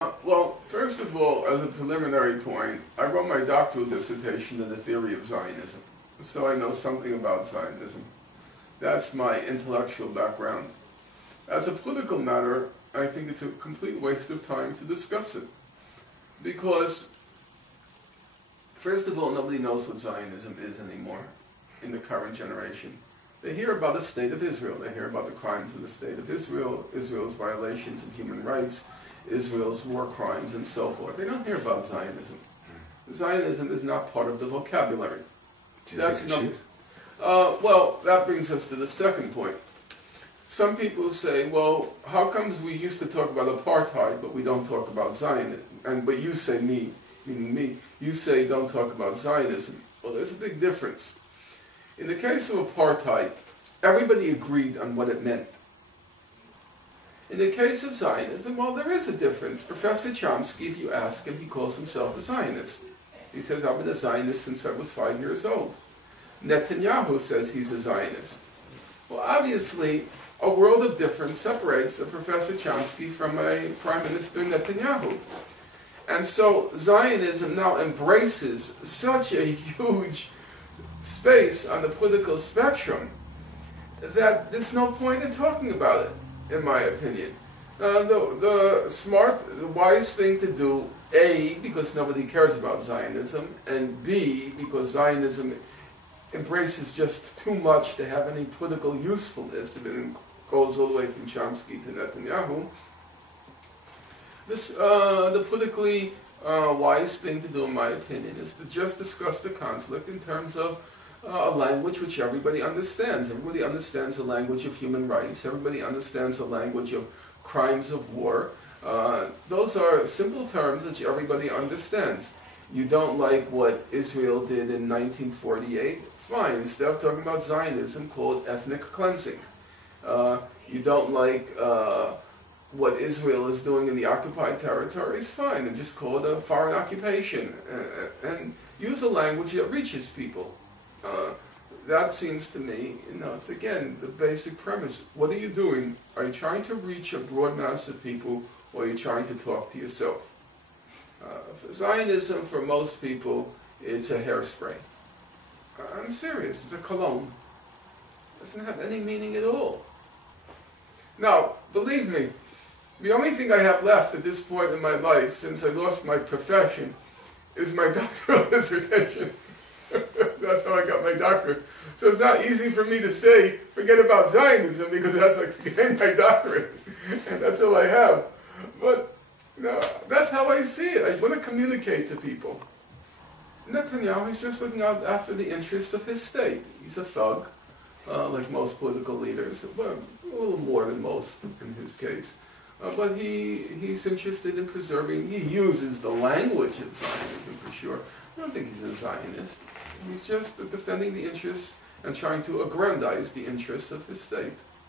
Well, first of all, as a preliminary point, I wrote my doctoral dissertation in the theory of Zionism, so I know something about Zionism. That's my intellectual background. As a political matter, I think it's a complete waste of time to discuss it, because, first of all, nobody knows what Zionism is anymore in the current generation. They hear about the state of Israel, they hear about the crimes of the state of Israel, Israel's violations of human rights, Israel's war crimes, and so forth. They don't hear about Zionism. Zionism is not part of the vocabulary. Do you think it should? Well, that brings us to the second point. Some people say, well, how comes we used to talk about apartheid, but we don't talk about Zionism? But you say, meaning me, you say don't talk about Zionism. Well, there's a big difference. In the case of apartheid, everybody agreed on what it meant. In the case of Zionism, well, there is a difference. Professor Chomsky, if you ask him, he calls himself a Zionist. He says, I've been a Zionist since I was 5 years old. Netanyahu says he's a Zionist. Well, obviously, a world of difference separates a Professor Chomsky from a Prime Minister Netanyahu. And so Zionism now embraces such a huge space on the political spectrum that there's no point in talking about it, in my opinion. The wise thing to do, A, because nobody cares about Zionism, and B, because Zionism embraces just too much to have any political usefulness, if it goes all the way from Chomsky to Netanyahu. The politically wise thing to do, in my opinion, is to just discuss the conflict in terms of a language which everybody understands. Everybody understands the language of human rights. Everybody understands the language of crimes of war. Those are simple terms which everybody understands. You don't like what Israel did in 1948? Fine. Instead of talking about Zionism, call it ethnic cleansing. You don't like what Israel is doing in the occupied territories? Fine, and just call it a foreign occupation. And use a language that reaches people. That seems to me, it's again the basic premise. What are you doing? Are you trying to reach a broad mass of people, or are you trying to talk to yourself? For Zionism, for most people, it's a hairspray. I'm serious, it's a cologne. It doesn't have any meaning at all. Now, believe me, the only thing I have left at this point in my life, since I lost my profession, is my doctoral dissertation. That's how I got my doctorate. So it's not easy for me to say, forget about Zionism, because that's like getting my doctorate. And that's all I have. But that's how I see it. I want to communicate to people. Netanyahu is just looking out after the interests of his state. He's a thug, like most political leaders, but a little more than most in his case. But he's interested in preserving, he uses the language of Zionism for sure. I don't think he's a Zionist. He's just defending the interests and trying to aggrandize the interests of his state.